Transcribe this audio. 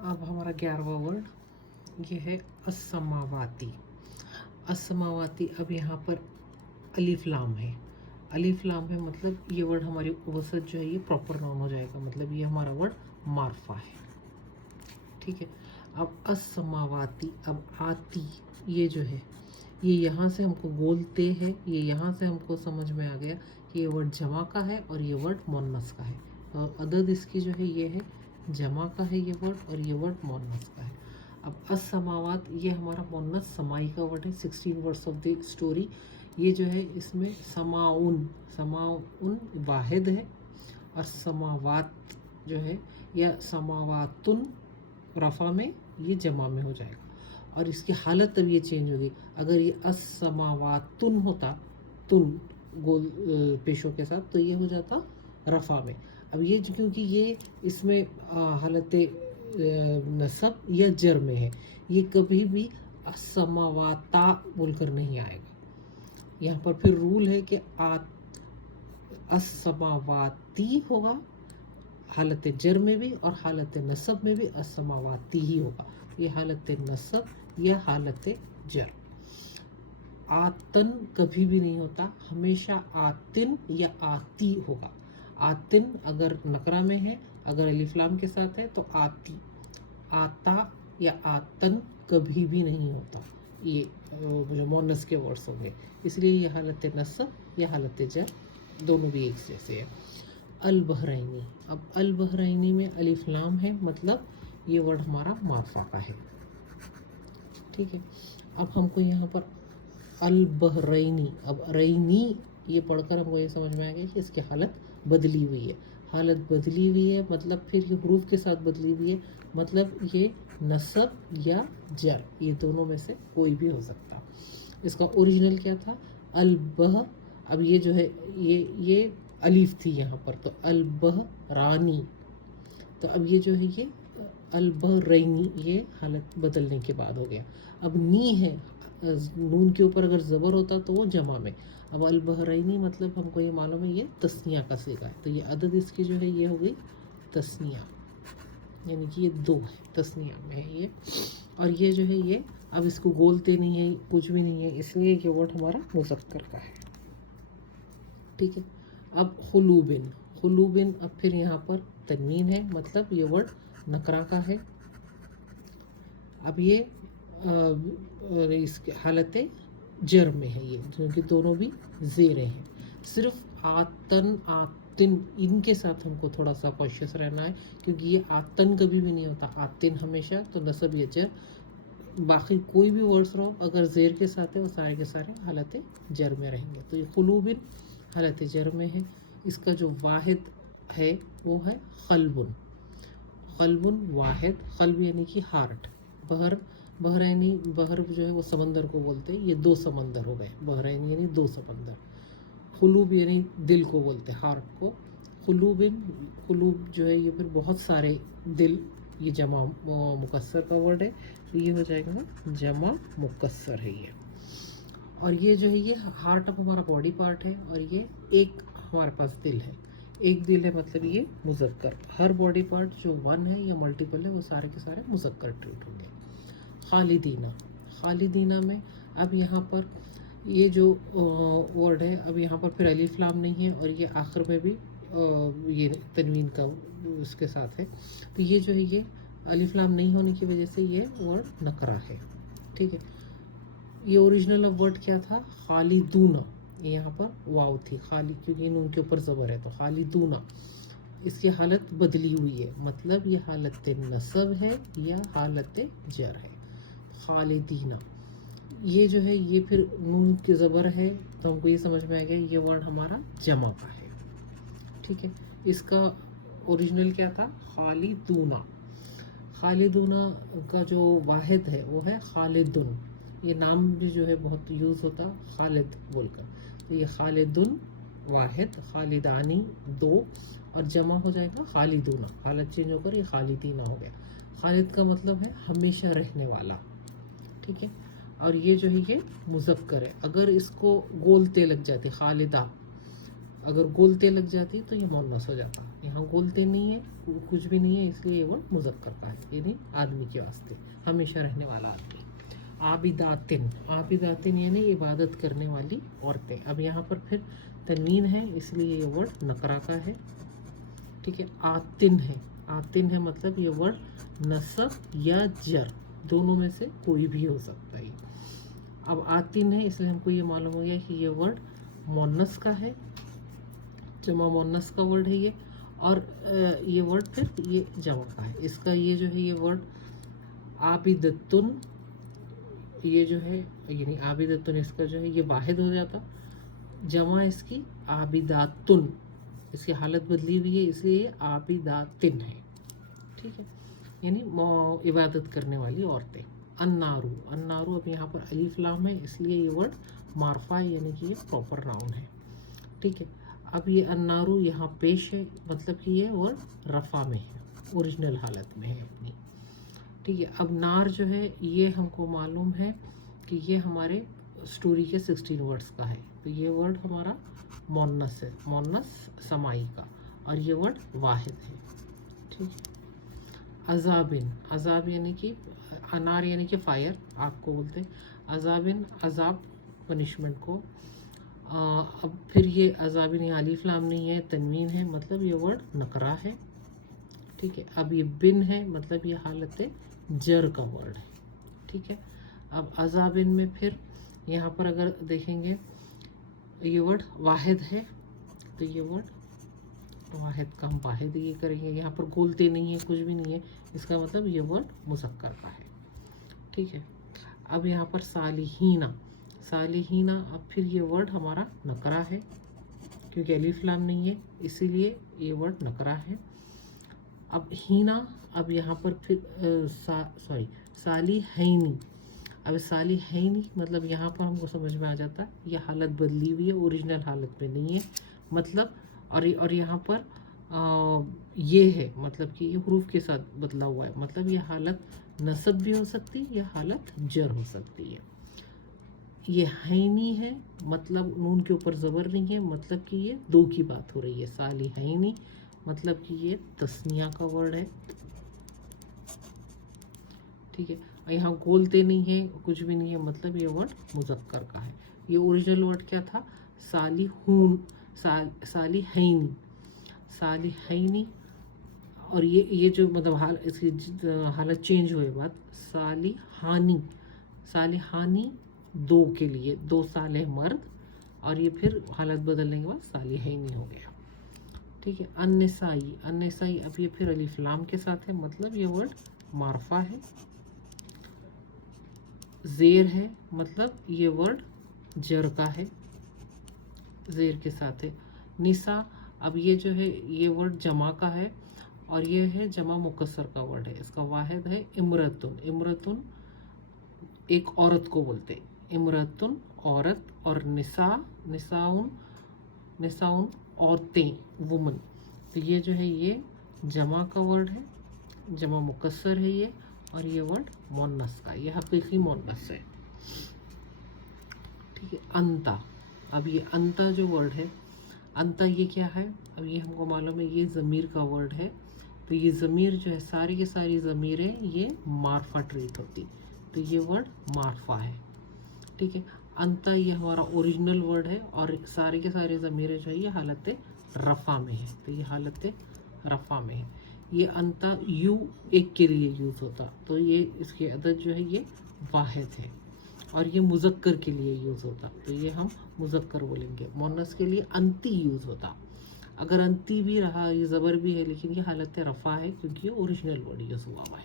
अब हमारा 11वां वर्ड ये है असमावाती। असमावाती, अब यहाँ पर अलिफ लाम है। अलिफ लाम है मतलब ये वर्ड हमारी वसत जो है ये प्रॉपर नाउन हो जाएगा, मतलब ये हमारा वर्ड मार्फा है। ठीक है, अब असमावाती, अब आती ये जो है ये यहाँ से हमको बोलते हैं, ये यहाँ से हमको समझ में आ गया कि ये वर्ड जमा का है और ये वर्ड मोन्नस का है। और अदद इसकी जो है ये है जमा का है ये वर्ड, और ये वर्ड मोन्नस का है। अब असमावात ये हमारा मोन्नस समाई का वर्ड है। 16 वर्ड्स ऑफ द स्टोरी। ये जो है इसमें समाउन, समाउन वाहिद है, और समावात जो है या समावातुन रफ़ा में ये जमा में हो जाएगा। और इसकी हालत तब ये चेंज होगी, अगर ये असमावातुन होता, तुन गोल पेशों के साथ, तो ये हो जाता रफ़ा में। अब ये क्योंकि ये इसमें हालत नसब या जर में है, ये कभी भी असमावाता बोलकर नहीं आएगा। यहाँ पर फिर रूल है कि असमावाती होगा, हालत जर में भी और हालत नसब में भी असमावाती ही होगा। ये हालत नसब या हालत जर। आतन कभी भी नहीं होता, हमेशा आतिन या आती होगा। आतिन अगर नकरा में है, अगर अलिफ्लाम के साथ है तो आती। आता या आतन कभी भी नहीं होता, ये जो मोनस के वर्ड्स होंगे, इसलिए ये हालत नसब या हालत जर दोनों भी एक जैसे है। अल बहरैनी, अब अल बहरैनी में अलिफ लाम है, मतलब ये वर्ड हमारा मार्फा का है। ठीक है, अब हमको यहाँ पर अल बहरैनी, अब रैनी ये पढ़कर हमको ये समझ में आ गया कि इसकी हालत बदली हुई है। हालत बदली हुई है मतलब फिर ये हरूफ के साथ बदली हुई है, मतलब ये नसब या जर, ये दोनों में से कोई भी हो सकता। इसका ओरिजिनल क्या था, अल बह। अब ये जो है ये अलीफ थी यहाँ पर, तो अल बह रानी। तो अब ये जो है ये अल बह रैनी, ये हालत बदलने के बाद हो गया। अब नी है, नून के ऊपर अगर ज़बर होता तो वो जमा में। अब अल बहरैनी मतलब हमको ये मालूम है ये तस्निया का सीगा है, तो ये अदद इसकी जो है ये हो गई तस्निया, यानी कि ये 2 है, तस्निया में है ये। और ये जो है ये अब इसको गोलते नहीं है, कुछ भी नहीं है, इसलिए ये वर्ड हमारा मुज़क्कर का है। ठीक है, अब खुलूबिन, खुलूबिन अब फिर यहाँ पर तन्वीन है, मतलब ये वर्ड नकरा का है। अब ये इसके हालत जर में है ये, क्योंकि दोनों भी ज़ेरे हैं। सिर्फ आतन आतिन इनके साथ हमको थोड़ा सा कॉशियस रहना है, क्योंकि ये आतन कभी भी नहीं होता, आतिन हमेशा, तो नसब या जर। बाकी कोई भी वर्ड्स रहो अगर ज़ेर के साथ है वो सारे के सारे हालत जर में रहेंगे। तो ये खुलूबिन हालत जर में है। इसका जो वाहिद है वो है खलबुन। खलबुन वाहिद, खल्ब यानी कि हार्ट। बहर, बहरैनी, बहर जो है वो समंदर को बोलते हैं, ये 2 समंदर हो गए, बहरैनी यानी 2 समंदर। खुलूब यानी दिल को बोलते हैं, हार्ट को। खुलूबिन, खुलूब जो है ये फिर बहुत सारे दिल, ये जमा मुकस्सर का वर्ड है, तो ये हो जाएगा ना जमा मुकस्सर है ये। और ये जो है ये हार्ट अब हमारा बॉडी पार्ट है, और ये एक हमारे पास दिल है, एक दिल है, मतलब ये मुज़क्कर। हर बॉडी पार्ट जो 1 है या मल्टीपल है वो सारे के सारे मुज़क्कर ट्रीट होंगे। खालिदीना, खालिदीना में अब यहाँ पर ये जो वर्ड है, अब यहाँ पर फिर अलिफ लाम नहीं है, और ये आखिर में भी ये तनवीन का उसके साथ है, तो ये जो है ये अलिफ लाम नहीं होने की वजह से ये वर्ड नकरा है। ठीक है, ये ओरिजिनल अब वर्ड क्या था, खालिदूना, यहाँ पर वाव थी, खाली क्योंकि नून के ऊपर ज़बर है, तो खालिदूना। इसकी हालत बदली हुई है, मतलब ये हालत नसब है या हालत जर है। खालिदीना ये जो है ये फिर नून के ज़बर है, तो हमको ये समझ में आ गया ये वर्ड हमारा जमा का है। ठीक है, इसका ओरिजिनल क्या था, खालिदूना। खालिदूना का जो वाहिद है वो है खालिदुन। ये नाम भी जो है बहुत यूज़ होता खालिद बोलकर, तो ये खालिदुन वाहिद, खालिदानी 2, और जमा हो जाएगा खालिदूना, हालत चेंज होकर ये खालिदीना हो गया। खालिद का मतलब है हमेशा रहने वाला। ठीक है, और ये जो है ये मुज़क्कर है, अगर इसको गोलते लग जाते खालिदा, अगर गोलते लग जाती तो ये मोनस हो जाता। यहाँ गोलते नहीं है, कुछ भी नहीं है, इसलिए ये वर्ड मुजक्कर का है, यानी आदमी के वास्ते, हमेशा रहने वाला आदमी। आबिदातिन, आबिदातिन यानी इबादत करने वाली औरतें। अब यहाँ पर फिर तनवीन है, इसलिए ये वर्ड नकरा का है। ठीक है, आतिन है, आतिन है मतलब ये वर्ड नसब या जर दोनों में से कोई भी हो सकता है। अब आतिन है इसलिए हमको ये मालूम हो गया कि ये वर्ड मोनस का है, जमा मोनस का वर्ड है ये। और ये वर्ड फिर ये जमा का है। इसका ये जो है ये वर्ड आबिदतुन, ये जो है यानी आबिदतुन इसका जो है ये वाहिद हो जाता, जमा इसकी आबिदातुन, इसकी हालत बदली हुई है इसलिए ये आबिदातिन है। ठीक है, यानी इबादत करने वाली औरतें। अन्नारू, अन्नारू, अब यहाँ पर अलीफ लाम है इसलिए ये वर्ड मारफा है, यानी कि ये प्रॉपर नाउन है। ठीक है, अब ये अन्नारू यहाँ पेश है, मतलब कि ये वर्ड रफ़ा में है, ओरिजिनल हालत में है अपनी। ठीक है, अब नार जो है ये हमको मालूम है कि ये हमारे स्टोरी के 16 वर्ड्स का है, तो ये वर्ड हमारा मोन्नस है, मोन्नस समाई का, और ये वर्ड वाहिद है। ठीक है, अजाबिन, अजाब यानी कि अनार यानी कि फायर, आग को बोलते हैं। अजाबिन, अजाब पनिशमेंट को। अब फिर ये अजाबिन यहाँ अलीफ लाम नहीं है, तनवीन है, मतलब ये वर्ड नकरा है। ठीक है, अब ये बिन है, मतलब ये हालत जर का वर्ड है। ठीक है, अब अजाबिन में फिर यहाँ पर अगर देखेंगे ये वर्ड वाहिद है, तो ये वर्ड वाहिद का हम वाहिद ये करेंगे। यहाँ पर गोलते नहीं है, कुछ भी नहीं है, इसका मतलब ये वर्ड मुज़क्कर का है। ठीक है, अब यहाँ पर सालिहीना, सालिहीना, अब फिर ये वर्ड हमारा नकरा है क्योंकि अलीफ लाम नहीं है, इसीलिए ये वर्ड नकरा है। अब हीना, अब यहाँ पर फिर सालिहैनी, अब सालिहैनी मतलब यहाँ पर हमको समझ में आ जाता है ये हालत बदली हुई है, ओरिजिनल हालत में नहीं है, मतलब और यहाँ पर ये है, मतलब कि ये हरूफ के साथ बदला हुआ है, मतलब ये हालत नसब भी हो सकती है, ये हालत जर हो सकती है। ये हैनी है, मतलब नून के ऊपर ज़बर नहीं है, मतलब कि ये दो की बात हो रही है। सालिहैनी मतलब कि ये तस्निया का वर्ड है। ठीक है, यहाँ गोलते नहीं है, कुछ भी नहीं है, मतलब ये वर्ड मुज़क्कर का है। ये ओरिजिनल वर्ड क्या था? सालिहून, सालिहैनी, सालिहैनी, और ये जो मतलब इसकी हालत चेंज हुए बाद सालिहानी, सालिहानी दो के लिए, दो साले मर्द, और ये फिर हालत बदलने के बाद सालिहैनी हो गया। ठीक है, अन्निसाई, अन्निसाई, अब ये फिर अलीफ लाम के साथ है, मतलब ये वर्ड मारफा है। ज़ेर है, मतलब ये वर्ड जर का है, ज़ेर के साथ है। निसा, अब ये जो है ये वर्ड जमा का है, और ये है जमा मुकस्सर का वर्ड है, इसका वाहिद है इमरतुन, इमरतुन एक औरत को बोलते, इमरतुन औरत, और निसा, निसाउन, निसाउन औरतें, वुमन, तो ये जो है ये जमा का वर्ड है, जमा मुकस्सर है ये, और ये वर्ड मोन्नस का, ये हकीकी मोन्नस है। ठीक है, अंता, अब ये अंता जो वर्ड है, अंता ये क्या है? अब ये हमको मालूम है ये ज़मीर का वर्ड है, तो ये ज़मीर जो है सारी की सारी ज़मीरें ये मारफा ट्रीट होती, तो ये वर्ड मारफा है। ठीक है, अंता ये हमारा ओरिजिनल वर्ड है, और सारे के सारे ज़मीरें जो है ये हालत रफ़ा में है, तो ये हालत रफ़ा में है। ये अंता यू एक के लिए यूज़ होता, तो ये इसकी अदद जो है ये वाहिद है, और ये मुज़क्कर के लिए यूज़ होता, तो ये हम मुज़क्कर बोलेंगे। मोनस के लिए अंती यूज़ होता, अगर अंती भी रहा, ये ज़बर भी है, लेकिन ये हालत रफ़ा है क्योंकि ये ओरिजिनल वर्ड यूज़ हुआ है।